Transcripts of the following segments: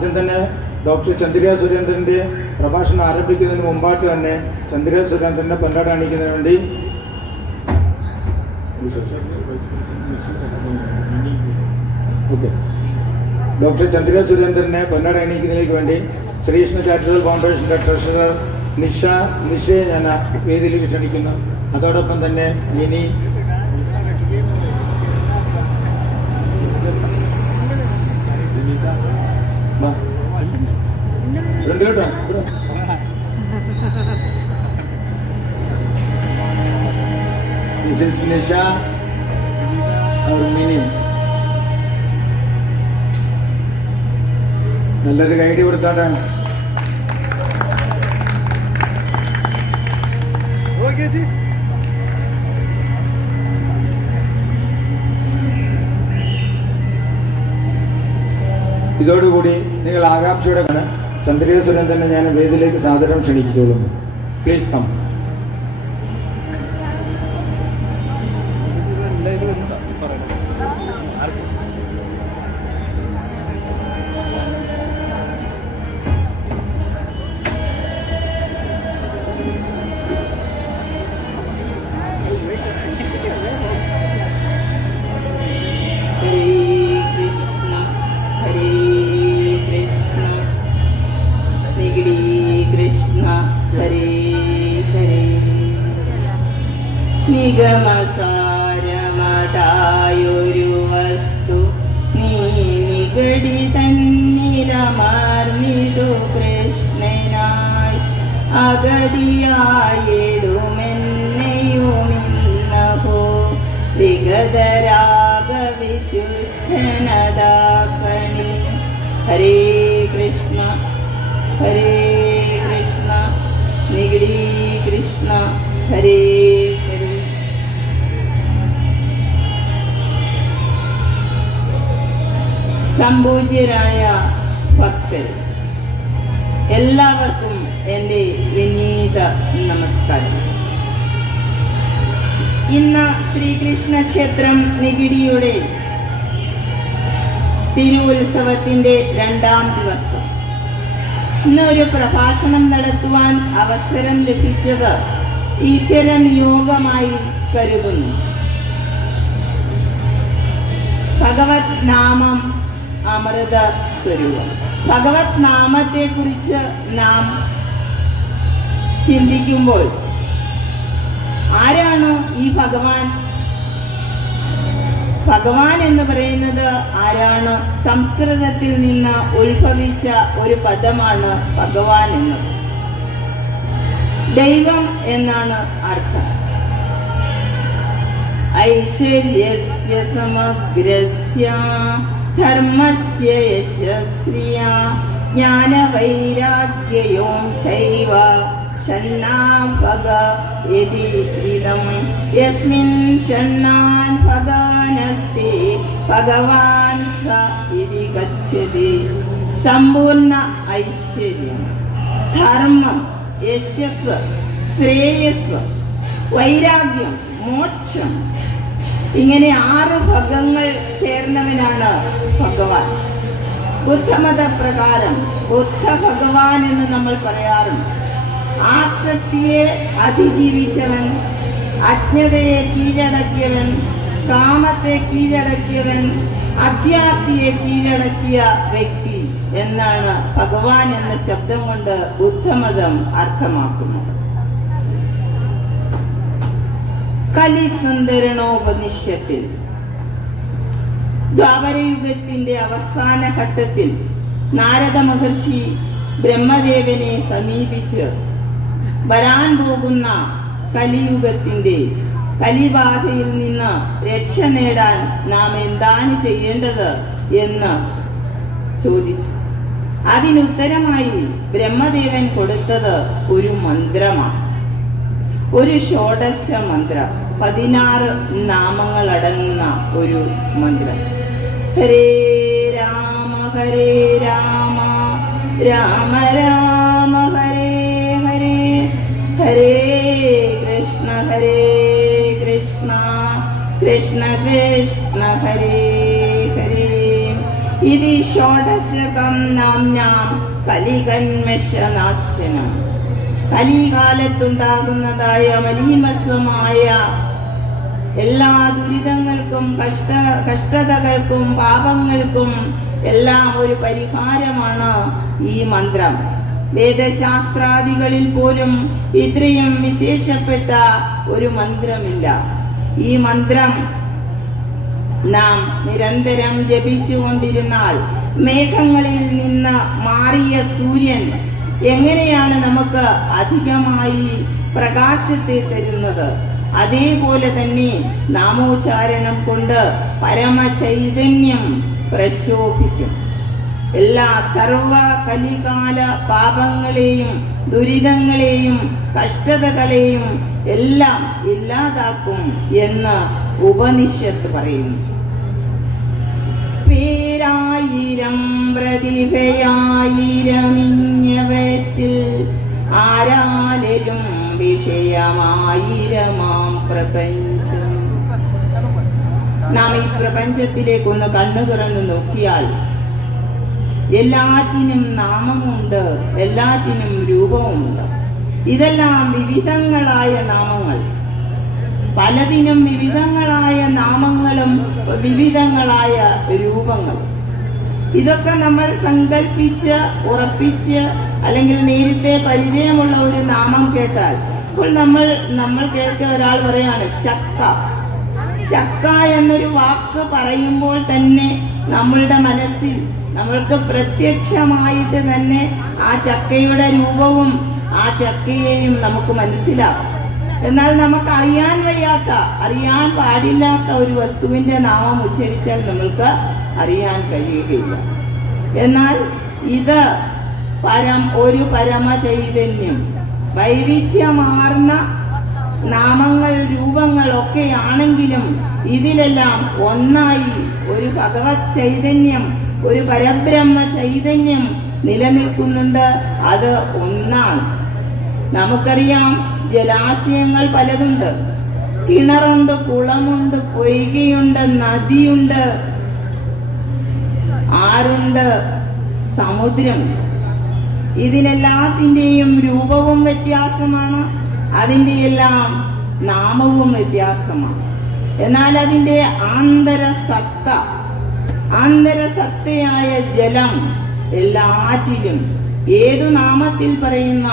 ആദ്യം തന്നെ ഡോക്ടർ ചന്ദ്രിക സുരേന്ദ്രൻ്റെ പ്രഭാഷണം ആരംഭിക്കുന്നതിന് മുമ്പായിട്ട് തന്നെ ചന്ദ്രിക സുരേന്ദ്രൻ്റെ പൊന്നാട അണിയിക്കുന്നതിന് വേണ്ടി ഡോക്ടർ ചന്ദ്രിക സുരേന്ദ്രനെ പൊന്നാട അണിയിക്കുന്നതിലേക്ക് വേണ്ടി ശ്രീകൃഷ്ണ ചാരിറ്റബിൾ ഫൗണ്ടേഷൻ്റെ ട്രഷറർ നിഷയെ ഞാൻ വേദിയിലേക്ക് ക്ഷണിക്കുന്നു. അതോടൊപ്പം തന്നെ മിനി കേട്ടോ മിസസ് നിഷ മിനി നല്ലൊരു ഗൈഡ് കൊടുത്താട്ടെ. ഇതോടുകൂടി നിങ്ങൾ ആകാംക്ഷയോടെ ചന്ദ്രിക സുരേന്ദ്രനെ ഞാൻ വേദിയിലേക്ക് സാദരം ക്ഷണിച്ചുകൊള്ളുന്നു. Please come. നിഗമസാരമതായൊരു വസ്തു നീ നിഗടി തന്നിലമാർന്നിതു കൃഷ്ണനായി അഗതിയായിടുമെന്നെയുമിന്നഹോ വിഗതരാഗവിശുദ്ധനദാകണി. ഹരേ കൃഷ്ണ നിഗടി കൃഷ്ണ ഹരേ ഹരേ. സംപൂജ്യരായ ഭക്തർ എല്ലാവർക്കും എൻ്റെ വിനീത നമസ്കാരം. ഇന്ന് ശ്രീകൃഷ്ണ ക്ഷേത്രം നികിടിയുടെ തിരുവുത്സവത്തിൻ്റെ 2ാം ദിവസം. ഇന്നൊരു പ്രഭാഷണം നടത്തുവാൻ അവസരം ലഭിച്ചത് ഈശ്വര നിയോഗമായി കരുതുന്നു. ഭഗവത് നാമം അമൃത സ്വരൂപം. ഭഗവത് നാമത്തെ കുറിച്ച് നാം ചിന്തിക്കുമ്പോൾ ആരാണ് ഈ ഭഗവാൻ? ഭഗവാൻ എന്ന് പറയുന്നത് ആരാണ്? സംസ്കൃതത്തിൽ നിന്ന് ഉത്ഭവിച്ച ഒരു പദമാണ് ഭഗവാൻ എന്നത്. ദൈവം എന്നാണ് അർത്ഥം. ഐശ്വര്യസ്യ സമഗ്രസ്യ ധർമ്മസ്യ യശസ്രിയ ജ്ഞാനവൈരാഗ്യയോം ചൈവ ഷണ്ണാം ഭഗ യതിരിതം യസ്മിൻ ഷണ്ണാൻ ഭഗവാനസ്തി ഭഗവാൻ സ ഇതി കഥ്യതേ. സമ്പൂർണ്ണ ഐശ്വര്യം, ധർമ്മം, യശസ്, ശ്രേയസ്, വൈരാഗ്യം, മോക്ഷം, ഇങ്ങനെ 6 ഭഗങ്ങൾ ചേർന്നവനാണ് ഭഗവാൻ. ബുദ്ധമത പ്രകാരം ബുദ്ധ ഭഗവാൻ എന്ന് നമ്മൾ പറയാറുണ്ട്. ആസക്തിയെ അതിജീവിച്ചവൻ, അജ്ഞതയെ കീഴടക്കിയവൻ, കാമത്തെ കീഴടക്കിയവൻ, അധ്യാത്മിയെ കീഴടക്കിയ വ്യക്തി എന്നാണ് ഭഗവാൻ എന്ന ശബ്ദം കൊണ്ട് ബുദ്ധമതം അർത്ഥമാക്കുന്നത്. കലിസുന്ദരണോപനിഷത്തിൽ ദ്വാപരയുഗത്തിന്റെ അവസാന ഘട്ടത്തിൽ നാരദ മഹർഷി ബ്രഹ്മദേവനെ സമീപിച്ച് വരാൻ പോകുന്ന കലിയുഗത്തിന്റെ കലിബാധയിൽ നിന്ന് രക്ഷ നേടാൻ നാം എന്താണ് ചെയ്യേണ്ടത് എന്ന് ചോദിച്ചു. അതിനുത്തരമായി ബ്രഹ്മദേവൻ കൊടുത്തത് ഒരു മന്ത്രമാണ്, ഒരു ഷോഡശ മന്ത്രം, 16 നാമങ്ങൾ അടങ്ങുന്ന ഒരു മന്ത്രം. ഹരേ രാമ രാമ രാമ ഹരേ ഹരേ, ഹരേ കൃഷ്ണ കൃഷ്ണ കൃഷ്ണ ഹരേ ഹരേ, ഇതി ഷോഡശകം നാംനാം കലികന്മഷനാശനം. കലികാലത്തുണ്ടാകുന്നതായ മലീമസമായ എല്ലാ ദുരിതങ്ങൾക്കും കഷ്ടതകൾക്കും പാപങ്ങൾക്കും എല്ലാം ഒരു പരിഹാരമാണ് ഈ മന്ത്രം. വേദശാസ്ത്രാദികളിൽ പോലും ഇത്രയും വിശേഷപ്പെട്ട ഒരു മന്ത്രമില്ല. ഈ മന്ത്രം നാം നിരന്തരം ജപിച്ചുകൊണ്ടിരുന്നാൽ മേഘങ്ങളിൽ നിന്ന് മാറിയ സൂര്യൻ എങ്ങനെയാണ് നമുക്ക് അധികമായി പ്രകാശത്തെ തരുന്നത്, അതേപോലെ തന്നെ നാമോച്ചാരണം കൊണ്ട് പരമചൈതന്യം പ്രശോഭിക്കും. എല്ലാ സർവ കലികാല പാപങ്ങളെയും ദുരിതങ്ങളെയും കഷ്ടതകളെയും എല്ലാം ഇല്ലാതാക്കും എന്ന് ഉപനിഷത്ത് പറയുന്നു. പേരായിരം പ്രതിഭയായിരമിഞ്ഞവറ്റിൽ ആരാലും വിഷയമായിരമാം പ്രപഞ്ചം. നാം ഈ പ്രപഞ്ചത്തിലേക്കൊന്ന് കണ്ണു തുറന്നു നോക്കിയാൽ എല്ലാറ്റിനും നാമമുണ്ട്, എല്ലാറ്റിനും രൂപവുമുണ്ട്. ഇതെല്ലാം വിവിധങ്ങളായ നാമങ്ങൾ, പലതിനും വിവിധങ്ങളായ നാമങ്ങളും വിവിധങ്ങളായ രൂപങ്ങളും. ഇതൊക്കെ നമ്മൾ സങ്കല്പിച്ച് ഉറപ്പിച്ച് അല്ലെങ്കിൽ നേരത്തെ പരിചയമുള്ള ഒരു നാമം കേട്ടാൽ, ഇപ്പോൾ നമ്മൾ കേൾക്ക ഒരാൾ പറയാണ് ചക്ക. ചക്ക എന്നൊരു വാക്ക് പറയുമ്പോൾ തന്നെ നമ്മളുടെ മനസ്സിൽ നമ്മൾക്ക് പ്രത്യക്ഷമായിട്ട് തന്നെ ആ ചക്കയുടെ രൂപവും ആ ചക്കയെയും നമുക്ക് മനസ്സിലാക്കാം. എന്നാൽ നമുക്ക് അറിയാൻ പാടില്ലാത്ത ഒരു വസ്തുവിന്റെ നാമം ഉച്ചരിച്ചാൽ നമ്മൾക്ക് അറിയാൻ കഴിയുകയില്ല. എന്നാൽ ഇത് ഒരു പരമചൈതന്യം, വൈവിധ്യമാർന്ന നാമങ്ങൾ രൂപങ്ങളൊക്കെ ആണെങ്കിലും ഇതിലെല്ലാം ഒന്നായി ഒരു ഭഗവത് ചൈതന്യം, ഒരു പരബ്രഹ്മ ചൈതന്യം നിലനിൽക്കുന്നുണ്ട്. അത് ഒന്നാണ്. നമുക്കറിയാം, ജലാശയങ്ങൾ പലതുണ്ട്. കിണറുണ്ട്, കുളമുണ്ട്, പൊയ്കയുണ്ട്, നദിയുണ്ട്, ആറുണ്ട്, സമുദ്രം. ഇതിനെല്ലാത്തിൻ്റെയും രൂപവും വ്യത്യാസമാണ്, അതിൻ്റെ എല്ലാം നാമവും വ്യത്യാസമാണ്. എന്നാൽ അതിൻ്റെ ആന്തരസത്തയായ ജലം എല്ലാറ്റിലും ഏതു നാമത്തിൽ പറയുന്ന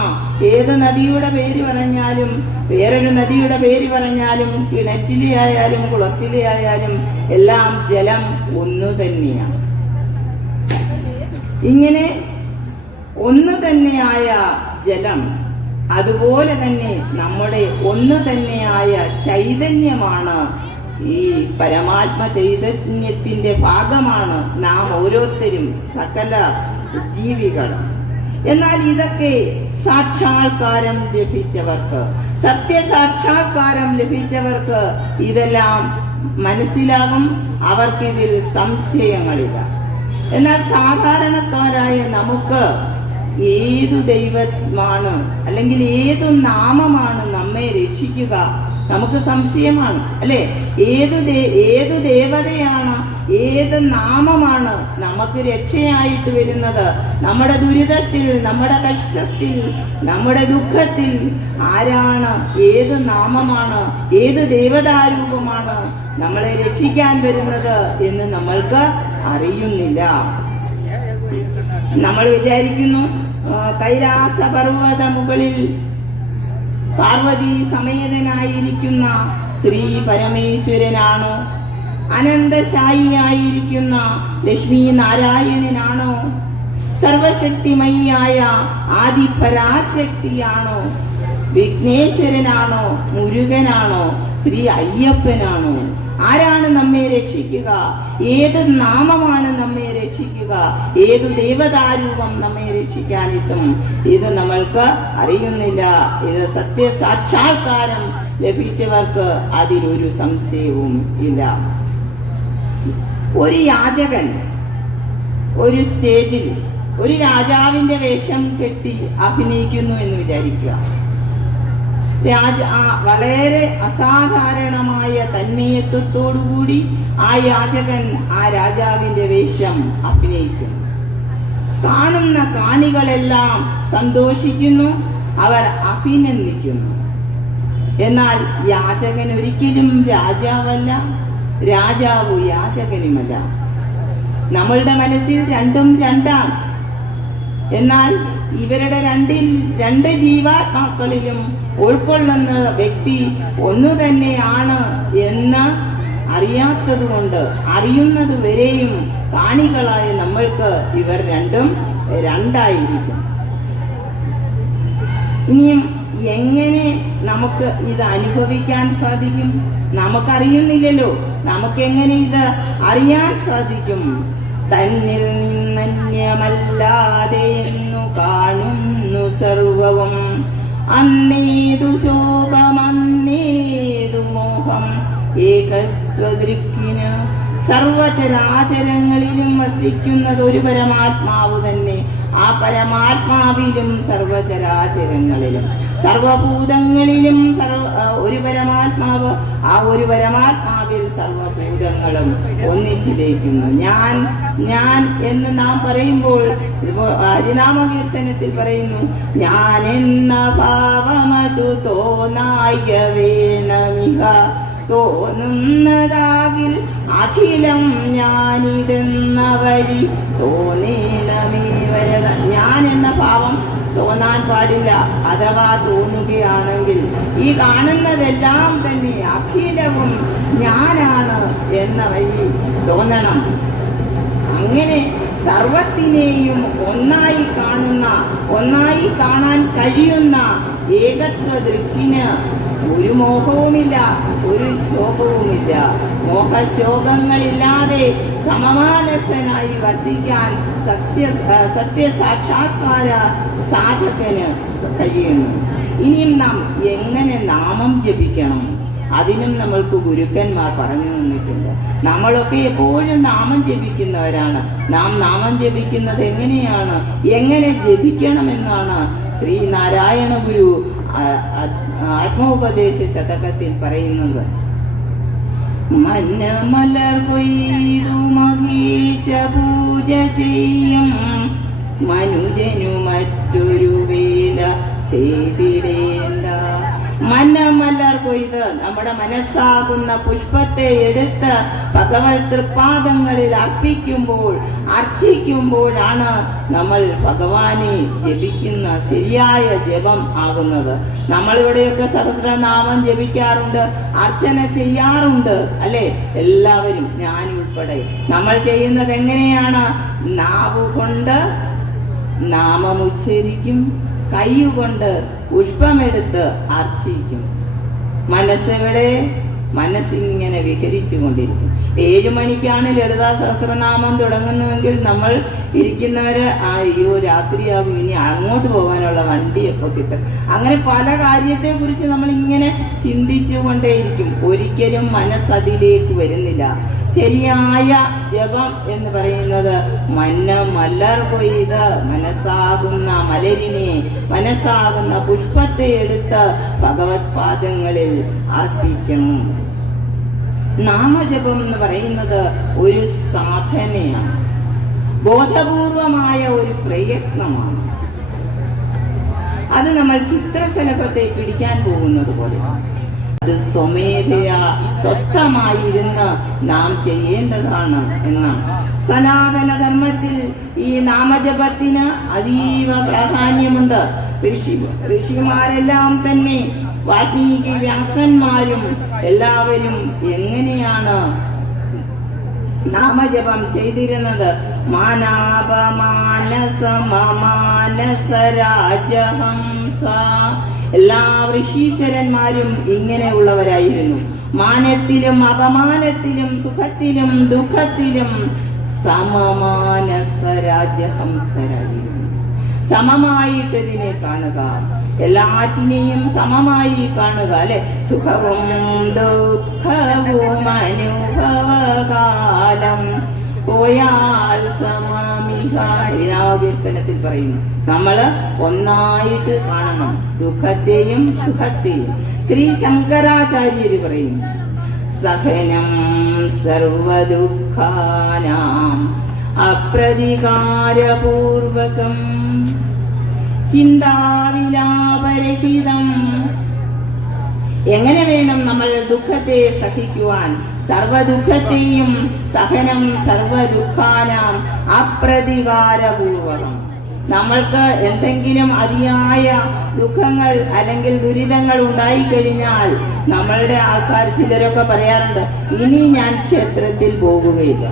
ഏത് നദിയുടെ പേര് പറഞ്ഞാലും വേറൊരു നദിയുടെ പേര് പറഞ്ഞാലും കിണറ്റിലെ ആയാലും കുളത്തിലെ ആയാലും എല്ലാം ജലം ഒന്നു തന്നെയാണ്. ഇങ്ങനെ ഒന്ന് തന്നെയായ ജലം, അതുപോലെ തന്നെ നമ്മുടെ ഒന്ന് തന്നെയായ ചൈതന്യമാണ്. ഈ പരമാത്മ ചൈതന്യത്തിന്റെ ഭാഗമാണ് നാം ഓരോരുത്തരും, സകല ജീവികളും. എന്നാൽ ഇതൊക്കെ സാക്ഷാത്കാരം ലഭിച്ചവർക്ക്, സത്യസാക്ഷാത്കാരം ലഭിച്ചവർക്ക് ഇതെല്ലാം മനസ്സിലാകും, അവർക്കിതിൽ സംശയങ്ങളില്ല. എന്നാൽ സാധാരണക്കാരായ നമുക്ക് ഏതു ദൈവമാണ് അല്ലെങ്കിൽ ഏതു നാമമാണ് നമ്മെ രക്ഷിക്കുക, നമുക്ക് സംശയമാണ്, അല്ലെ? ഏതു ദേവതയാണ്, ഏത് നാമമാണ് നമുക്ക് രക്ഷയായിട്ട് വരുന്നത്? നമ്മുടെ ദുരിതത്തിൽ, നമ്മുടെ കഷ്ടത്തിൽ, നമ്മുടെ ദുഃഖത്തിൽ ആരാണ്, ഏത് നാമമാണ്, ഏത് ദേവതാരൂപമാണ് നമ്മളെ രക്ഷിക്കാൻ വരുന്നത് എന്ന് നമ്മൾക്ക് അറിയുന്നില്ല. നമ്മൾ വിചാരിക്കുന്നു കൈലാസ പർവ്വത മുകളിൽ പാർവതി സമേതനായിരിക്കുന്ന ശ്രീ പരമേശ്വരനാണോ, അനന്തശായിയായിരിക്കുന്ന ലക്ഷ്മി നാരായണനാണോ, സർവശക്തിമയിയായ ആദിപരാശക്തിയാണോ, വിഘ്നേശ്വരനാണോ, മുരുകനാണോ, ശ്രീ അയ്യപ്പനാണോ? ആരാണ് നമ്മെ രക്ഷിക്കുക? ഏത് നാമമാണ് നമ്മെ രക്ഷിക്കുക? ഏതു ദേവതാരൂപം നമ്മെ രക്ഷിക്കാനെത്തും? ഇത് നമ്മൾക്ക് അറിയുന്നില്ല. ഇത് സത്യസാക്ഷാത്കാരം ലഭിച്ചവർക്ക് അതിലൊരു സംശയവും ഇല്ല. ഒരു യാചകൻ ഒരു സ്റ്റേജിൽ ഒരു രാജാവിന്റെ വേഷം കെട്ടി അഭിനയിക്കുന്നു എന്ന് വിചാരിക്കുക. വളരെ അസാധാരണമായ തന്മയത്വത്തോടുകൂടി ആ യാചകൻ ആ രാജാവിന്റെ വേഷം അഭിനയിക്കുന്നു. കാണുന്ന കാണികളെല്ലാം സന്തോഷിക്കുന്നു, അവർ അഭിനന്ദിക്കുന്നു. എന്നാൽ യാചകൻ ഒരിക്കലും രാജാവല്ല, രാജാവ് യാചകനുമല്ല. നമ്മളുടെ മനസ്സിൽ രണ്ടും രണ്ടാണ്. എന്നാൽ ഇവരുടെ രണ്ട് ജീവാത്മാക്കളിലും ഉൾക്കൊള്ളുന്ന വ്യക്തി ഒന്നു തന്നെയാണ് എന്ന് അറിയാത്തത് കൊണ്ട് അറിയുന്നത് വരെയും കാണികളായ നമ്മൾക്ക് ഇവർ രണ്ടും രണ്ടായിരിക്കും. ഇനിയും എങ്ങനെ നമുക്ക് ഇത് അനുഭവിക്കാൻ സാധിക്കും? നമുക്കറിയുന്നില്ലല്ലോ, നമുക്കെങ്ങനെ ഇത് അറിയാൻ സാധിക്കും? തന്നിൽ നിന്നന്യമല്ലാതെ എന്നു കാണുന്നു സർവവും, അന്നേതു ശോകമന്നേതു മോഹം ഏകത്വദൃക്കിന്. സർവചരാചരങ്ങളിലും വസിക്കുന്നത് ഒരു പരമാത്മാവ് തന്നെ. ആ പരമാത്മാവിലും സർവചരാചരങ്ങളിലും സർവഭൂതങ്ങളിലും ഒരു പരമാത്മാവ്. ആ ഒരു പരമാത്മാവിൽ സർവഭൂതങ്ങളും ഒന്നിച്ചിരിക്കുന്നു. ഞാൻ എന്ന് നാം പറയുമ്പോൾ ഹരിനാമകീർത്തനത്തിൽ പറയുന്നു, ഞാൻ എന്ന ഭാവമതു തോന്നായ വേണമിക, തോന്നുന്നതാകിൽ അഖിലം ഞാനിതെന്ന വഴി തോന്നേണമേ വരദ. ഞാൻ എന്ന ഭാവം തോന്നാൻ പാടില്ല. അഥവാ തോന്നുകയാണെങ്കിൽ ഈ കാണുന്നതെല്ലാം തന്നെ അഖിലവും ഞാനാണ് എന്ന വഴി തോന്നണം. അങ്ങനെ സർവത്തിനെയും ഒന്നായി കാണാൻ കഴിയുന്ന ഏകത്വ ദൃക്കിന് ഒരു മോഹവുമില്ല, ഒരു ശോകവുമില്ല. മോഹശോകങ്ങളില്ലാതെ സമമാനസനായി വർദ്ധിക്കാൻ സത്യസാക്ഷാത്കാര സാധകന് കഴിയുന്നു. ഇനിയും നാം എങ്ങനെ നാമം ജപിക്കണം? അതിനും നമ്മൾക്ക് ഗുരുക്കന്മാർ പറഞ്ഞു തന്നിട്ടുണ്ട്. നമ്മളൊക്കെ എപ്പോഴും നാമം ജപിക്കുന്നവരാണ്. നാം നാമം ജപിക്കുന്നത് എങ്ങനെ ജപിക്കണമെന്നാണ് ശ്രീനാരായണ ഗുരു ആത്മോപദേശ ശതകത്തിൽ പറയുന്നത്. മന്നമലർ കൊയ്തു മഹേശ പൂജ ചെയ്യും മനുജനു മറ്റൊരു വേല ചെയ്തിടേണ്ട. മന്നമലർ കൊയ്ത് നമ്മുടെ മനസ്സാകുന്ന പുഷ്പത്തെ എടുത്ത് ഭഗവത് തൃപ്പാദങ്ങളിൽ അർച്ചിക്കുമ്പോഴാണ് നമ്മൾ ഭഗവാനെ ജപിക്കുന്ന ശരിയായ ജപം ആകുന്നത്. നമ്മളിവിടെയൊക്കെ സഹസ്രനാമം ജപിക്കാറുണ്ട്, അർച്ചന ചെയ്യാറുണ്ട് അല്ലെ? എല്ലാവരും, ഞാൻ ഉൾപ്പെടെ. നമ്മൾ ചെയ്യുന്നത് എങ്ങനെയാണ്? നാവുകൊണ്ട് നാമം ഉച്ചരിക്കും, കൈകൊണ്ട് പുഷ്പമെടുത്ത് അർച്ചിക്കും. മനസ്സെവിടെ? മനസ്സിങ്ങനെ വിഹരിച്ചു കൊണ്ടിരിക്കും. 7 മണിക്കാണ് ലളിതാ സഹസ്രനാമം തുടങ്ങുന്നതെങ്കിൽ നമ്മൾ ഇരിക്കുന്നവര് അയ്യോ രാത്രിയാകും, ഇനി അങ്ങോട്ട് പോകാനുള്ള വണ്ടി എപ്പോൾ കിട്ടും? അങ്ങനെ പല കാര്യത്തെ കുറിച്ച് നമ്മൾ ഇങ്ങനെ ചിന്തിച്ചു കൊണ്ടേയിരിക്കും. ഒരിക്കലും മനസ്സതിലേക്ക് വരുന്നില്ല. ശരിയായ ജപം എന്ന് പറയുന്നത് മല്ലർ കൊയ്ത് മനസ്സാകുന്ന മലരിനെ, മനസ്സാകുന്ന പുഷ്പത്തെ എടുത്ത് ഭഗവത് പാദങ്ങളിൽ അർപ്പിക്കണം. നാമജപം എന്ന് പറയുന്നത് ഒരു സാധനയാണ്, ബോധപൂർവമായ ഒരു പ്രയത്നമാണ്. അത് നമ്മൾ ചിത്രശലഭത്തെ പിടിക്കാൻ പോകുന്നത് പോലെ അത് സ്വമേധയാ സ്വസ്ഥമായിരുന്ന് നാം ചെയ്യേണ്ടതാണ് എന്നാണ്. സനാതന ധർമ്മത്തിൽ ഈ നാമജപത്തിന് അതീവ പ്രാധാന്യമുണ്ട്. ഋഷിമാരെല്ലാം തന്നെ വാൽമീകി വ്യാസന്മാരും എല്ലാവരും എങ്ങനെയാണ് നാമജപം ചെയ്തിരുന്നത്? മാനാപമാനസമമാനസരാജഹംസ. എല്ലാ ഋഷീശ്വരന്മാരും ഇങ്ങനെയുള്ളവരായിരുന്നു. മാനത്തിലും അപമാനത്തിലും സുഖത്തിലും ദുഃഖത്തിലും സമമാനസരാജഹംസരായിരുന്നു. സമമായിട്ടതിനെ കാണുക, എല്ലാറ്റിനെയും സമമായി കാണുക അല്ലെ? സുഖവും ദുഃഖവും അനുഭവകാലം പോയാൽ സമമി കീർത്തനത്തിൽ പറയുന്നു, നമ്മൾ ഒന്നായിട്ട് കാണണം ദുഃഖത്തെയും സുഖത്തെയും. ശ്രീ ശങ്കരാചാര്യര് പറയുന്നു, സഹനം സർവദുഃഖാനാം അപ്രതികാരപൂർവകം ചിന്താവിലാപരഹിതം. എങ്ങനെ വേണം നമ്മൾ ദുഃഖത്തെ സഹിക്കുവാൻ? സർവദുഃഖത്തെയും സഹനം സർവദുഃഖാനാം അപ്രതികാരപൂർവകം. നമ്മൾക്ക് എന്തെങ്കിലും അതിയായ ദുഃഖങ്ങൾ അല്ലെങ്കിൽ ദുരിതങ്ങൾ ഉണ്ടായിക്കഴിഞ്ഞാൽ നമ്മളുടെ ആൾക്കാർ ചിലരൊക്കെ പറയാറുണ്ട്, ഇനി ഞാൻ ക്ഷേത്രത്തിൽ പോകുകയില്ല,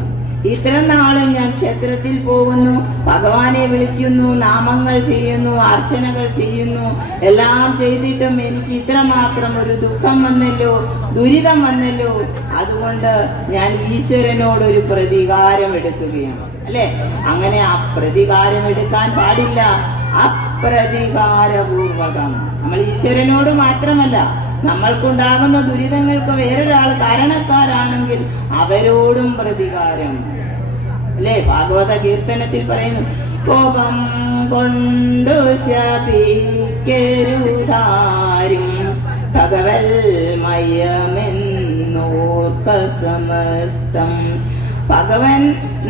ഇത്ര നാളും ഞാൻ ക്ഷേത്രത്തിൽ പോകുന്നു, ഭഗവാനെ വിളിക്കുന്നു, നാമങ്ങൾ ചെയ്യുന്നു, അർച്ചനകൾ ചെയ്യുന്നു, എല്ലാം ചെയ്തിട്ടും എനിക്ക് ഇത്രമാത്രം ഒരു ദുഃഖം വന്നല്ലോ, ദുരിതം വന്നല്ലോ, അതുകൊണ്ട് ഞാൻ ഈശ്വരനോടൊരു പ്രതികാരം എടുക്കുകയാണ്. അല്ലെ? അങ്ങനെ ആ പ്രതികാരം എടുക്കാൻ പാടില്ല. അപ്രതികാരപൂർവകം. നമ്മൾ ഈശ്വരനോട് മാത്രമല്ല, നമ്മൾക്കുണ്ടാകുന്ന ദുരിതങ്ങൾക്ക് വേറൊരാൾ കാരണക്കാരാണെങ്കിൽ അവരോടും പ്രതികാരം. അല്ലെ? ഭാഗവത കീർത്തനത്തിൽ പറയുന്നു, കോപം കൊണ്ടു ശപിക്കരുതാരും ഭഗവൽ മയമോർക്ക സമസ്തം. ഭഗവൻ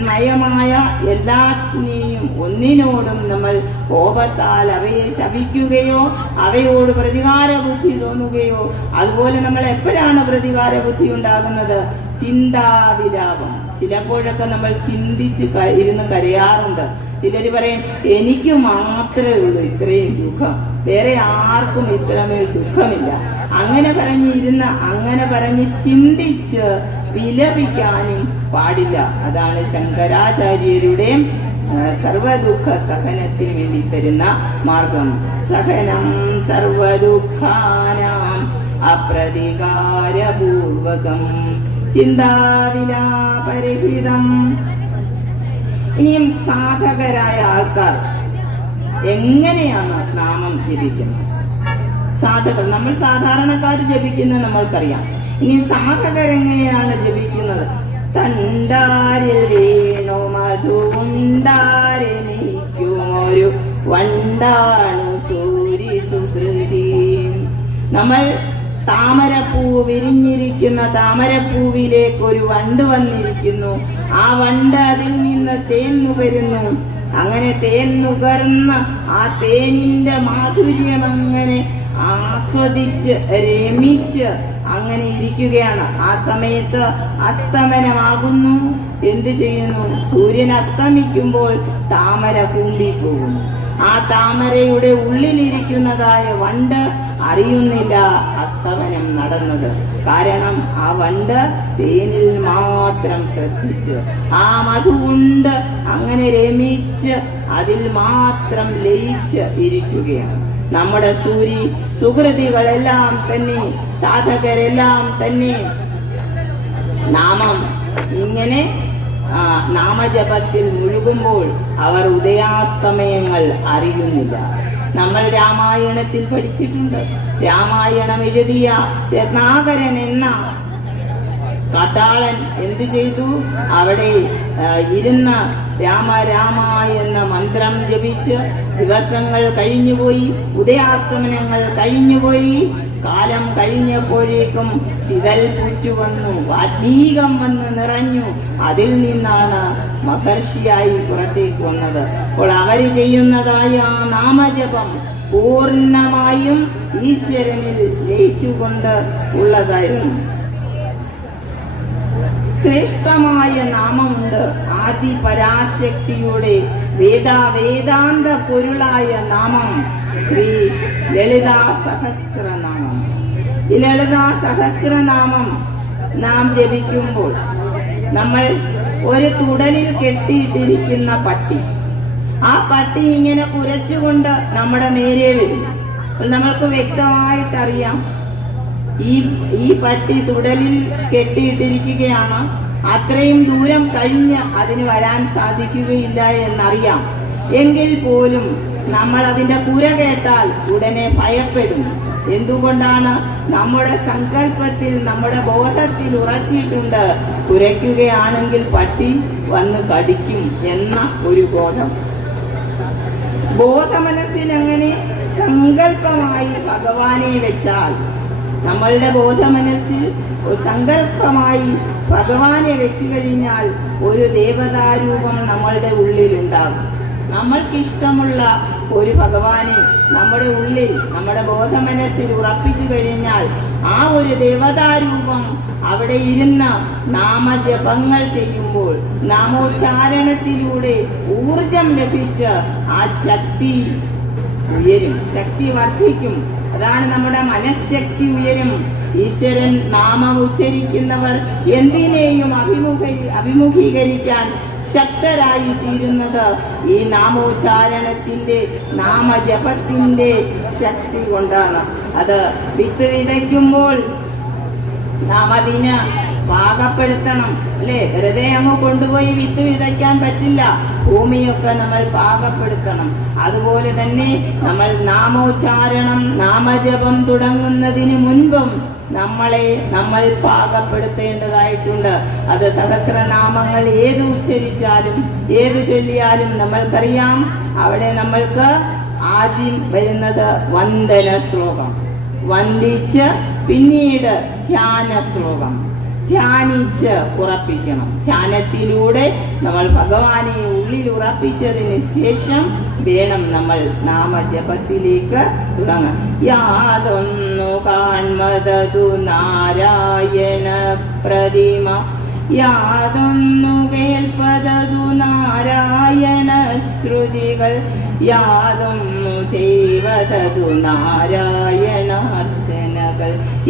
മയമായ എല്ലാത്തിനെയും ഒന്നിനോടും നമ്മൾ കോപത്താൽ അവയെ ശപിക്കുകയോ അവയോട് പ്രതികാര ബുദ്ധി തോന്നുകയോ, അതുപോലെ നമ്മൾ എപ്പോഴാണ് പ്രതികാര ബുദ്ധി ഉണ്ടാകുന്നത്? ചിന്താവിലാപം. ചിലപ്പോഴൊക്കെ നമ്മൾ ചിന്തിച്ച് ഇരുന്ന് കരയാറുണ്ട്. ചിലർ പറയും, എനിക്ക് മാത്രമേ ഉള്ളൂ ഇത്രയും ദുഃഖം, വേറെ ആർക്കും ഇത്രമേൽ ദുഃഖമില്ല. അങ്ങനെ പറഞ്ഞ് ചിന്തിച്ച് വിലപിക്കാനും പാടില്ല. അതാണ് ശങ്കരാചാര്യരുടെ സർവദുഃഖ സഹനത്തിന് വേണ്ടി തരുന്ന മാർഗം. സഹനം സർവദുഃഖാനാം അപ്രതികാരപൂർവകം ചിന്താവിലാപരഹിതം. ഇനിയും സാധകരായ ആൾക്കാർ എങ്ങനെയാണ് നാമം ജപിക്കുന്നത്? സാധകർ, നമ്മൾ സാധാരണക്കാർ ജപിക്കുന്നത് നമ്മൾക്കറിയാം. ഇനി സാധകരെങ്ങനെയാണ് ജപിക്കുന്നത്? തണ്ടാരിൽ വീണു മധുണ്ടാരെനിക്കുമൊരു വണ്ടാണു സൂരി സുഹൃതി. നമ്മൾ താമരപ്പൂ വിരിഞ്ഞിരിക്കുന്ന താമരപ്പൂവിലേക്ക് ഒരു വണ്ട് വന്നിരിക്കുന്നു. ആ വണ്ട് അതിൽ നിന്ന് തേൻ നുകരുന്നു. അങ്ങനെ തേൻ നുകർന്ന ആ തേനിന്റെ മാധുര്യം അങ്ങനെ ആസ്വദിച്ച് രമിച്ച് അങ്ങനെ ഇരിക്കുകയാണ്. ആ സമയത്ത് അസ്തമനമാകുന്നു. എന്ത് ചെയ്യുന്നു? സൂര്യൻ അസ്തമിക്കുമ്പോൾ താമര കൂമ്പിപ്പോകുന്നു. ആ താമരയുടെ ഉള്ളിലിരിക്കുന്നതായ വണ്ട് അറിയുന്നില്ല അസ്തമനം നടന്നത്. കാരണം ആ വണ്ട് തേനിൽ മാത്രം ശ്രദ്ധിച്ച് ആ മധുകൊണ്ട് അങ്ങനെ രമിച്ച് അതിൽ മാത്രം ലയിച്ച് ഇരിക്കുകയാണ്. നമ്മുടെ സുഹൃതികളെല്ലാം തന്നെ, സാധകരെല്ലാം തന്നെ നാമം ഇങ്ങനെ നാമജപത്തിൽ മുഴുകുമ്പോൾ അവർ ഉദയാസ്തമയങ്ങൾ അറിയുന്നില്ല. നമ്മൾ രാമായണത്തിൽ പഠിച്ചിട്ടുണ്ട്. രാമായണം എഴുതിയ രത്നാകരൻ എന്ന കാട്ടാളൻ എന്ത് ചെയ്തു? അവിടെ ഇരുന്ന് രാമ രാമ എന്ന മന്ത്രം ജപിച്ച് ദിവസങ്ങൾ കഴിഞ്ഞുപോയി, ഉദയാസ്തമനങ്ങൾ കഴിഞ്ഞുപോയി. കാലം കഴിഞ്ഞപ്പോഴേക്കും ചിതൽ പുറ്റു വന്നു, വാത്മീകം വന്ന് നിറഞ്ഞു. അതിൽ നിന്നാണ് മഹർഷിയായി പുറത്തേക്ക് വന്നത്. അപ്പോൾ അവര് ചെയ്യുന്നതായ നാമജപം പൂർണ്ണമായും ഈശ്വരനിൽ ലയിച്ചുകൊണ്ട് ഉള്ളതായിരുന്നു. ശ്രേഷ്ഠമായ നാമമുണ്ട്. ആദി പരാശക്തിയുടെ വേദാന്ത പൊരുളായ നാമം ശ്രീ ലളിതാ സഹസ്രനാമം. ഈ ലളിതാ സഹസ്രനാമം നാം ജപിക്കുമ്പോൾ നമ്മൾ ഒരു തുടലിൽ കെട്ടിയിട്ടിരിക്കുന്ന പട്ടി, ആ പട്ടി ഇങ്ങനെ കുരച്ചുകൊണ്ട് നമ്മുടെ നേരെ വരും. നമ്മൾക്ക് വ്യക്തമായിട്ടറിയാം ഈ പട്ടി തുടലിൽ കെട്ടിയിട്ടിരിക്കുകയാണ്. അത്രയും ദൂരം കഴിഞ്ഞ് അതിന് വരാൻ സാധിക്കുകയില്ല എന്നറിയാം. എങ്കിൽ പോലും നമ്മൾ അതിന്റെ കുര കേട്ടാൽ ഉടനെ ഭയപ്പെടും. എന്തുകൊണ്ടാണ്? നമ്മുടെ സങ്കല്പത്തിൽ, നമ്മുടെ ബോധത്തിൽ ഉറച്ചിട്ടുണ്ട്, കുരയ്ക്കുകയാണെങ്കിൽ പട്ടി വന്ന് കടിക്കും എന്ന ഒരു ബോധം. ബോധമനസ്സിൽ അങ്ങനെ സങ്കല്പമായി ഭഗവാനെ വെച്ചാൽ, നമ്മളുടെ ബോധമനസ്സിൽ സങ്കല്പമായി ഭഗവാനെ വെച്ചു കഴിഞ്ഞാൽ ഒരു ദേവതാരൂപം നമ്മളുടെ ഉള്ളിലുണ്ടാകും. നമ്മൾക്കിഷ്ടമുള്ള ഒരു ഭഗവാനെ നമ്മുടെ ഉള്ളിൽ, നമ്മുടെ ബോധമനസ്സിൽ ഉറപ്പിച്ചു കഴിഞ്ഞാൽ ആ ഒരു ദേവതാരൂപം അവിടെ ഇരുന്ന് നാമജപങ്ങൾ ചെയ്യുമ്പോൾ, നാമോച്ചാരണത്തിലൂടെ ഊർജം ലഭിച്ച് ആ ശക്തി ഉയരും, ശക്തി വർദ്ധിക്കും. അതാണ് നമ്മുടെ മനഃശക്തി ഉയരും. ഈശ്വരൻ നാമം ഉച്ചരിക്കുന്നവർ എന്തിനേയും അഭിമുഖീകരിക്കാൻ ശക്തരായി തീരുന്നത് ഈ നാമോച്ചാരണത്തിന്റെ, നാമജപത്തിന്റെ ശക്തി കൊണ്ടാണ്. അത് വിത്ത് വിതയ്ക്കുമ്പോൾ നാം അതിന് പാകപ്പെടുത്തണം, അല്ലേ? വെറുതെ അങ്ങ് കൊണ്ടുപോയി വിത്ത് വിതയ്ക്കാൻ പറ്റില്ല. ഭൂമിയൊക്കെ നമ്മൾ പാകപ്പെടുത്തണം. അതുപോലെ തന്നെ നമ്മൾ നാമോച്ചാരണം, നാമജപം തുടങ്ങുന്നതിന് മുൻപും നമ്മൾ പാകപ്പെടുത്തേണ്ടതായിട്ടുണ്ട്. അത് സഹസ്രനാമങ്ങൾ ഏത് ഉച്ചരിച്ചാലും ഏത് ചൊല്ലിയാലും നമ്മൾക്കറിയാം, അവിടെ നമ്മൾക്ക് ആദ്യം വരുന്നത് വന്ദന ശ്ലോകം, വന്ദിച്ച് പിന്നീട് ധ്യാന ശ്ലോകം, ധ്യാനിച്ച് ഉറപ്പിക്കണം. ധ്യാനത്തിലൂടെ നമ്മൾ ഭഗവാനെ ഉള്ളിൽ ഉറപ്പിച്ചതിന് ശേഷം വേണം നമ്മൾ നാമജപത്തിലേക്ക് തുടങ്ങാൻ. യാതൊന്നു കാൺമതതു നാരായണ പ്രതിമ, യാതൊന്നു കേൾപ്പതതു നാരായണ ശ്രുതികൾ, യാതൊന്നു ചെയ്വതതു നാരായണാർച്ചനകൾ,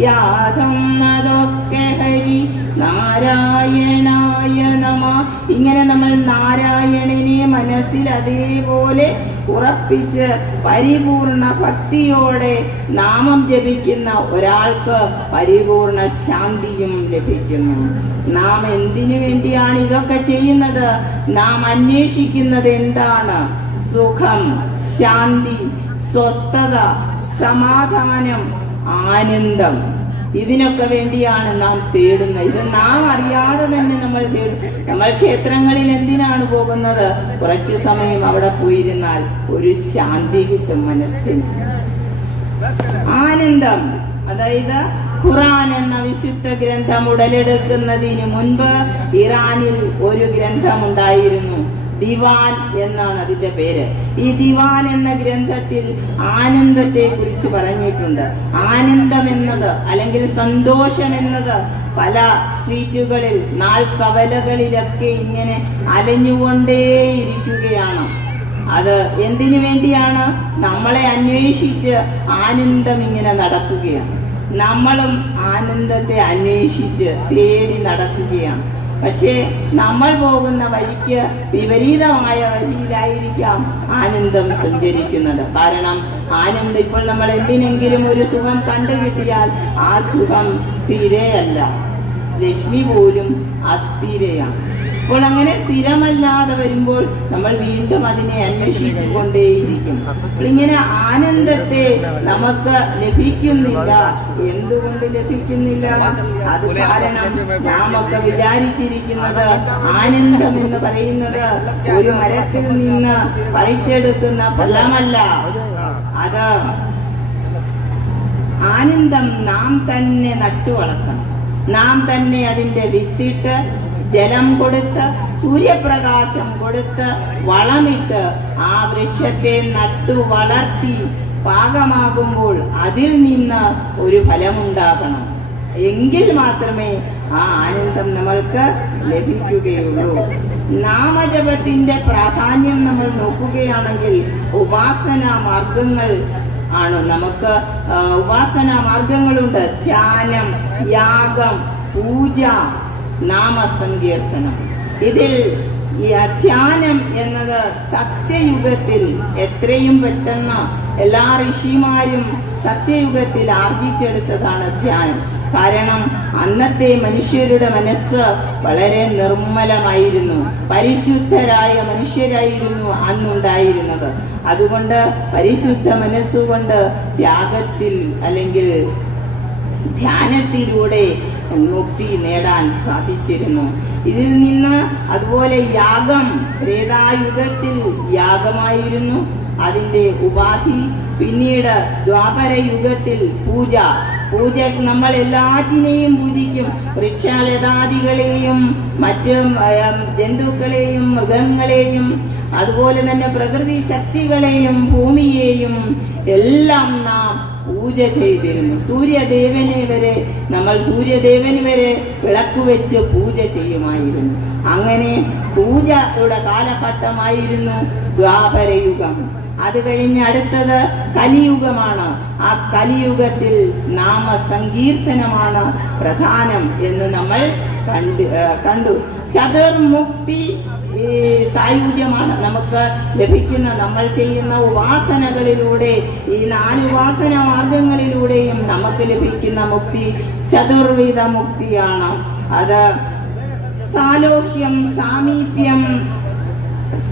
യാതൊന്നതൊക്കെ ഹരി നാരായണായ നമ. ഇങ്ങനെ നമ്മൾ നാരായണനെ മനസ്സിൽ അതേപോലെ ഉറപ്പിച്ച് പരിപൂർണ ഭക്തിയോടെ നാമം ജപിക്കുന്ന ഒരാൾക്ക് പരിപൂർണ ശാന്തിയും ലഭിക്കുന്നു. നാം എന്തിനു വേണ്ടിയാണ് ഇതൊക്കെ ചെയ്യുന്നത്? നാം അന്വേഷിക്കുന്നത് എന്താണ്? സുഖം, ശാന്തി, സ്വസ്ഥത, സമാധാനം, ആനന്ദം. ഇതിനൊക്കെ വേണ്ടിയാണ് നാം തേടുന്നത്. ഇത് നാം അറിയാതെ തന്നെ നമ്മൾ തേടും. നമ്മൾ ക്ഷേത്രങ്ങളിൽ എന്തിനാണ് പോകുന്നത്? കുറച്ചു സമയം അവിടെ പോയിരുന്നാൽ ഒരു ശാന്തി കിട്ടും മനസ്സിന്, ആനന്ദം. അതായത് ഖുർആൻ എന്ന വിശുദ്ധ ഗ്രന്ഥം ഉടലെടുക്കുന്നതിന് മുൻപ് ഇറാനിൽ ഒരു ഗ്രന്ഥം ഉണ്ടായിരുന്നു. ദിവാൻ എന്നാണ് അതിന്റെ പേര്. ഈ ദിവാൻ എന്ന ഗ്രന്ഥത്തിൽ ആനന്ദത്തെ കുറിച്ച് പറഞ്ഞിട്ടുണ്ട്. ആനന്ദം എന്നത്, അല്ലെങ്കിൽ സന്തോഷം എന്നത് പല സ്ട്രീറ്റുകളിൽ, നാൾക്കവലകളിലൊക്കെ ഇങ്ങനെ അലഞ്ഞുകൊണ്ടേയിരിക്കുകയാണ്. അത് എന്തിനു വേണ്ടിയാണ്? നമ്മളെ അന്വേഷിച്ച് ആനന്ദം ഇങ്ങനെ നടക്കുകയാണ്. നമ്മളും ആനന്ദത്തെ അന്വേഷിച്ച് തേടി നടക്കുകയാണ്. പക്ഷേ നമ്മൾ പോകുന്ന വഴിക്ക് വിപരീതമായ വഴിയിലായിരിക്കാം ആനന്ദം സഞ്ചരിക്കുന്നത്. കാരണം ആനന്ദം, ഇപ്പോൾ നമ്മൾ എന്തിനെങ്കിലും ഒരു സുഖം കണ്ടുകിട്ടിയാൽ ആ സുഖം സ്ഥിരയല്ല. ലക്ഷ്മി പോലും അസ്ഥിരയാണ്. അപ്പോൾ അങ്ങനെ സ്ഥിരമല്ലാതെ വരുമ്പോൾ നമ്മൾ വീണ്ടും അതിനെ അന്വേഷിച്ചു കൊണ്ടേയിരിക്കും. അപ്പോൾ ഇങ്ങനെ ആനന്ദത്തെ നമുക്ക് ലഭിക്കുന്നില്ല. എന്തുകൊണ്ട് ലഭിക്കുന്നില്ല? അത് കാരണം നാം ഒക്കെ വിചാരിച്ചിരിക്കുന്നത് ആനന്ദം എന്ന് പറയുന്നത് ഒരു മരത്തിൽ നിന്ന് പറിച്ചെടുക്കുന്ന ഫലമല്ല. അത് ആനന്ദം നാം തന്നെ നട്ടു വളർത്തണം. നാം തന്നെ അതിന്റെ വിത്തിട്ട്, ജലം കൊടുത്ത്, സൂര്യപ്രകാശം കൊടുത്ത്, വളമിട്ട് ആ വൃക്ഷത്തെ നട്ടു വളർത്തി പാകമാകുമ്പോൾ അതിൽ നിന്ന് ഒരു ഫലമുണ്ടാകണം. എങ്കിൽ മാത്രമേ ആ ആനന്ദം നമ്മൾക്ക് ലഭിക്കുകയുള്ളൂ. നാമജപത്തിന്റെ പ്രാധാന്യം നമ്മൾ നോക്കുകയാണെങ്കിൽ ഉപാസനാ മാർഗങ്ങൾ ആണ്. നമുക്ക് ഉപാസനാ മാർഗങ്ങളുണ്ട്. ധ്യാനം, യാഗം, പൂജ, നാമസങ്കീർത്തനം. ഇതിൽ ഈ ധ്യാനം എന്നത് സത്യയുഗത്തിൽ എത്രയും പെട്ടെന്ന് എല്ലാ ഋഷിമാരും സത്യയുഗത്തിൽ ആർജിച്ചെടുത്തതാണ് ധ്യാനം. കാരണം അന്നത്തെ മനുഷ്യരുടെ മനസ്സ് വളരെ നിർമ്മലമായിരുന്നു, പരിശുദ്ധരായ മനുഷ്യരായിരുന്നു അന്നുണ്ടായിരുന്നത്. അതുകൊണ്ട് പരിശുദ്ധ മനസ്സുകൊണ്ട് ത്യാഗത്തിൽ അല്ലെങ്കിൽ ധ്യാനത്തിലൂടെ മുക്തി നേടാൻ സാധിച്ചിരുന്നു. ഇതിൽ നിന്ന് അതുപോലെ യാഗം ത്രേതായുഗത്തിൽ യാഗമായിരുന്നു അതിൻ്റെ ഉപാധി. പിന്നീട് ദ്വാപര യുഗത്തിൽ പൂജ നമ്മൾ എല്ലാറ്റിനെയും പൂജിക്കും. വൃക്ഷലതാദികളെയും മറ്റ് ജന്തുക്കളെയും മൃഗങ്ങളെയും അതുപോലെ തന്നെ പ്രകൃതി ശക്തികളെയും ഭൂമിയെയും എല്ലാം നാം പൂജ ചെയ്തിരുന്നു. സൂര്യദേവന് വരെ വിളക്ക് വെച്ച് പൂജ ചെയ്യുമായിരുന്നു. അങ്ങനെ പൂജയുടെ കാലഘട്ടമായിരുന്നു ദ്വാപരയുഗം. അത് കഴിഞ്ഞ് അടുത്തത് കലിയുഗമാണ്. ആ കലിയുഗത്തിൽ നാമസങ്കീർത്തനമാണ് പ്രധാനം എന്ന് നമ്മൾ കണ്ടു. ചതുർമുക്തി സായുജ്യമാണ് നമുക്ക് ലഭിക്കുന്ന. നമ്മൾ ചെയ്യുന്ന ഉപാസനകളിലൂടെ ഈ 4 ഉപാസന മാർഗങ്ങളിലൂടെയും നമുക്ക് ലഭിക്കുന്ന മുക്തി ചതുർവിധ മുക്തിയാണ്. അത് സാലോക്യം, സാമീപ്യം,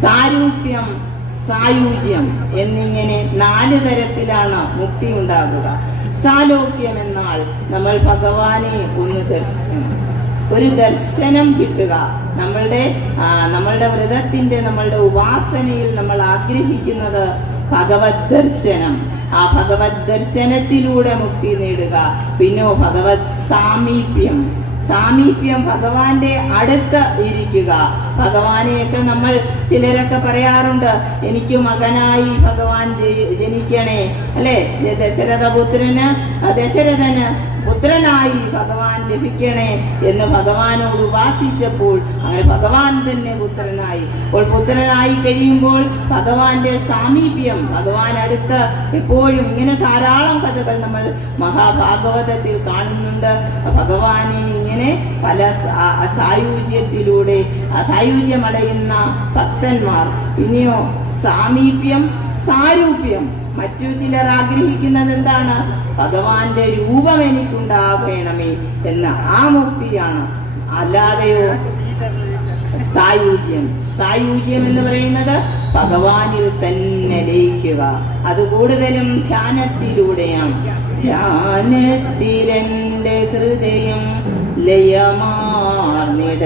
സാരൂപ്യം, സായുജ്യം എന്നിങ്ങനെ 4 തരത്തിലാണ് മുക്തി ഉണ്ടാകുക. സാലോക്യം എന്നാൽ നമ്മൾ ഭഗവാനെ ഒരു ദർശനം കിട്ടുക. നമ്മളുടെ വ്രതത്തിന്റെ നമ്മളുടെ ഉപാസനയിൽ നമ്മൾ ആഗ്രഹിക്കുന്നത് ഭഗവത് ദർശനം. ആ ഭഗവത് ദർശനത്തിലൂടെ മുക്തി നേടുക. പിന്നെ ഭഗവത് സാമീപ്യം ഭഗവാന്റെ അടുത്ത് ഇരിക്കുക. ഭഗവാനെയൊക്കെ ചിലരൊക്കെ പറയാറുണ്ട്, എനിക്ക് മകനായി ഭഗവാൻ ജനിക്കണേ, അല്ലെ? ദശരഥന് പുത്രനായി ഭഗവാൻ ലഭിക്കണേ എന്ന് ഭഗവാനോട് ഉപാസിച്ചപ്പോൾ അങ്ങനെ ഭഗവാൻ തന്നെ പുത്രനായി. അപ്പോൾ പുത്രനായി കഴിയുമ്പോൾ ഭഗവാന്റെ സാമീപ്യം, ഭഗവാൻ അടുത്ത് എപ്പോഴും ഇങ്ങനെ ധാരാളം കഥകൾ നമ്മൾ മഹാഭാഗവതത്തിൽ കാണുന്നുണ്ട്. ഭഗവാനെ ഇങ്ങനെ പല സായുജ്യത്തിലൂടെ സായുജ്യമടയുന്ന ഭക്തന്മാർ. ഇനിയോ സാമീപ്യം, സാരൂപ്യം. മറ്റു ചിലർ ആഗ്രഹിക്കുന്നത് എന്താണ്? ഭഗവാന്റെ രൂപം എനിക്കുണ്ടാകണമേ എന്ന ആ മുക്തിയാണ്. അല്ലാതെയോ സായുജ്യം എന്ന് പറയുന്നത് ഭഗവാനിൽ തന്നെ ലയിക്കുക. അത് കൂടുതലും ധ്യാനത്തിലൂടെയാണ്. ധ്യാനത്തിലെന്റെ ഹൃദയം ലയമാർന്നിടട്ടെ,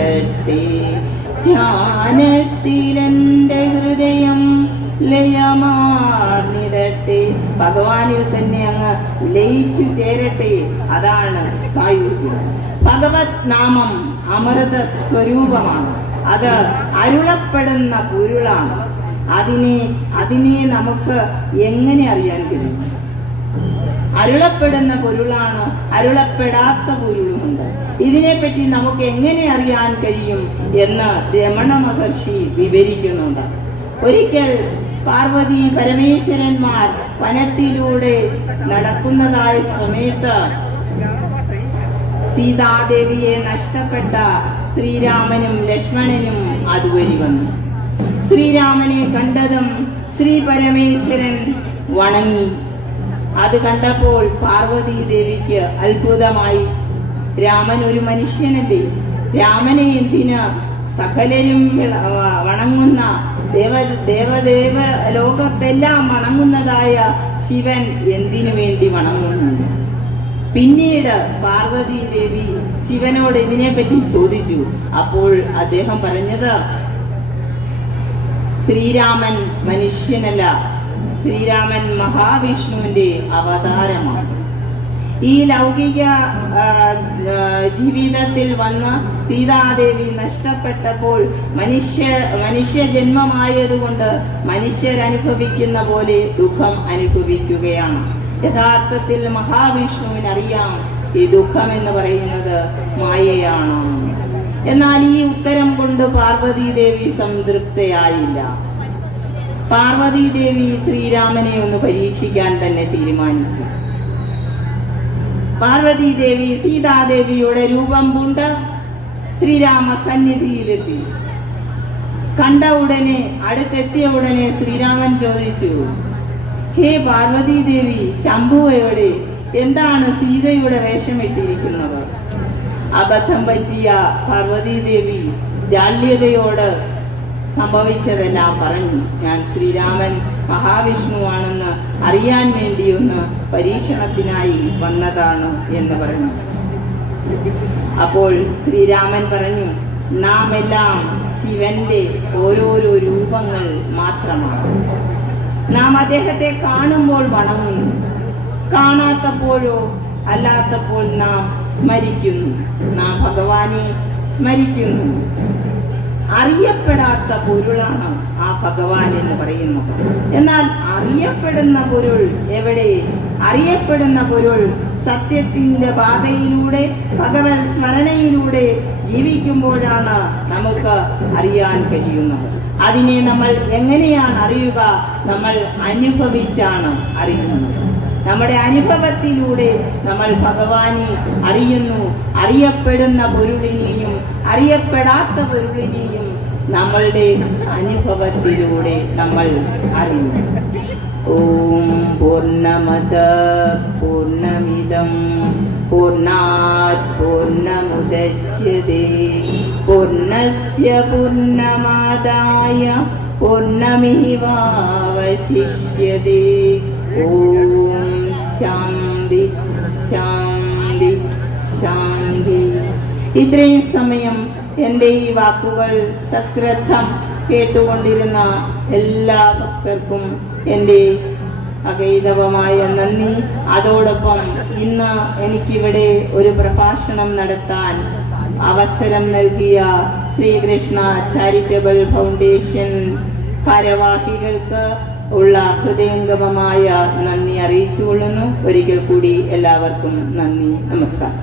ധ്യാനത്തിലെന്റെ ഹൃദയം ലയമാർന്നിടട്ടെ. ഭഗവാനിൽ തന്നെ അങ്ങ് ലയിച്ചു ചേരട്ടെ. അതാണ് സായുജ്യം. ഭഗവത് നാമം അമൃത സ്വരൂപമാണ്. അത് അരുളപ്പെടുന്ന പൊരുളാണ്. അതിനെ നമുക്ക് എങ്ങനെ അറിയാൻ കഴിയും? അരുളപ്പെടുന്ന പൊരുളാണ്, അരുളപ്പെടാത്ത പൊരുളുമുണ്ട്. ഇതിനെപ്പറ്റി നമുക്ക് എങ്ങനെ അറിയാൻ കഴിയും എന്ന് രമണ മഹർഷി വിവരിക്കുന്നുണ്ട്. ഒരിക്കൽ പാർവതി പരമേശ്വരന്മാർ വനത്തിലൂടെ നടക്കുന്നതായ സമയത്ത് സീതാദേവിയെ നഷ്ടപ്പെട്ട ശ്രീരാമനും ലക്ഷ്മണനും അതുവഴി വന്നു. ശ്രീരാമനെ കണ്ടതും ശ്രീ പരമേശ്വരൻ വണങ്ങി. അത് കണ്ടപ്പോൾ പാർവതി ദേവിക്ക് അത്ഭുതമായി. രാമൻ ഒരു മനുഷ്യനല്ലേ, രാമനെ എന്തിന് സകലരും വണങ്ങുന്ന ദേവദേവ ലോകത്തെല്ലാം വണങ്ങുന്നതായ ശിവൻ എന്തിനു വേണ്ടി വണങ്ങുന്നു? പിന്നീട് പാർവതി ദേവി ശിവനോട് ഇതിനെപ്പറ്റി ചോദിച്ചു. അപ്പോൾ അദ്ദേഹം പറഞ്ഞത്, ശ്രീരാമൻ മനുഷ്യനല്ല, ശ്രീരാമൻ മഹാവിഷ്ണുവിന്റെ അവതാരമാണ്. ഈ ലൗകിക ജീവിതത്തിൽ വന്ന് സീതാദേവി നഷ്ടപ്പെട്ടപ്പോൾ മനുഷ്യ ജന്മമായതുകൊണ്ട് മനുഷ്യരനുഭവിക്കുന്ന പോലെ ദുഃഖം അനുഭവിക്കുകയാണ്. യഥാർത്ഥത്തിൽ മഹാവിഷ്ണുവിനറിയാം ഈ ദുഃഖം എന്ന് പറയുന്നത് മായയാണ്. എന്നാൽ ഈ ഉത്തരം കൊണ്ട് പാർവതി ദേവി സംതൃപ്തയായില്ല. പാർവതി ദേവി ശ്രീരാമനെ ഒന്ന് പരീക്ഷിക്കാൻ തന്നെ തീരുമാനിച്ചു. പാർവതി ദേവി സീതാദേവിയുടെ രൂപം പൂണ്ട് ശ്രീരാമ സന്നിധിയിലെത്തി. കണ്ട ഉടനെ അടുത്തെത്തിയ ഉടനെ ശ്രീരാമൻ ചോദിച്ചു, ഹേ പാർവതീദേവി, ശംഭുവയോടെ എന്താണ് സീതയുടെ വേഷമിട്ടിരിക്കുന്നവർ? അബദ്ധം പറ്റിയ പാർവതീദേവി ജാള്യതയോട് സംഭവിച്ചതെല്ലാം പറഞ്ഞു. ഞാൻ ശ്രീരാമൻ മഹാവിഷ്ണുവാണെന്ന് അറിയാൻ വേണ്ടിയൊന്ന് പരീക്ഷണത്തിനായി വന്നതാണ് എന്ന് പറഞ്ഞു. അപ്പോൾ ശ്രീരാമൻ പറഞ്ഞു, നാം എല്ലാം ശിവന്റെ ഓരോരോ രൂപങ്ങൾ മാത്രമാണ്. നാം അദ്ദേഹത്തെ കാണുമ്പോൾ വണങ്ങുന്നു, കാണാത്തപ്പോഴോ അല്ലാത്തപ്പോൾ നാം സ്മരിക്കുന്നു. നാം ഭഗവാനെ സ്മരിക്കുന്നു. അറിയപ്പെടാത്ത പൊരുളാണ് ആ ഭഗവാൻ എന്ന് പറയുന്നത്. എന്നാൽ അറിയപ്പെടുന്ന പൊരുൾ എവിടെ? അറിയപ്പെടുന്ന പൊരുൾ സത്യത്തിന്റെ പാതയിലൂടെ ഭഗവത് സ്മരണയിലൂടെ ജീവിക്കുമ്പോഴാണ് നമുക്ക് അറിയാൻ കഴിയുന്നത്. അതിനെ നമ്മൾ എങ്ങനെയാണ് അറിയുക? നമ്മൾ അനുഭവിച്ചാണ് അറിയുന്നത്. നമ്മുടെ അനുഭവത്തിലൂടെ നമ്മൾ ഭഗവാനെ അറിയുന്നു. അറിയപ്പെടുന്ന പൊരുളിനെയും അറിയപ്പെടാത്ത പൊരുളിനെയും നമ്മളുടെ അനുഭവത്തിലൂടെ നമ്മൾ അറിയുന്നു. ഓം പൂർണ്ണമദ പൂർണ്ണമിദം പൂർണ്ണാത് പൂർണ്ണമുദച്യതേ പൂർണ്ണസ്യ പൂർണ്ണമാദായ പൂർണ്ണമേവാവശിഷ്യതേ. ഓം ശാന്തി ശാന്തി ശാന്തി. ഇത്രയും സമയം എൻ്റെ ഈ വാക്കുകൾ സശ്രദ്ധം കേട്ടുകൊണ്ടിരുന്ന എല്ലാ ഭക്തർക്കും എൻ്റെ അഗൈതവമായ നന്ദി. അതോടൊപ്പം ഇന്ന് എനിക്കിവിടെ ഒരു പ്രഭാഷണം നടത്താൻ അവസരം നൽകിയ ശ്രീകൃഷ്ണ ചാരിറ്റബിൾ ഫൗണ്ടേഷൻ ഭാരവാഹികൾക്ക് ഉള്ള ഹൃദയംഗമമായ നന്ദി അറിയിച്ചുകൊള്ളുന്നു. ഒരിക്കൽ കൂടി എല്ലാവർക്കും നന്ദി, നമസ്കാരം.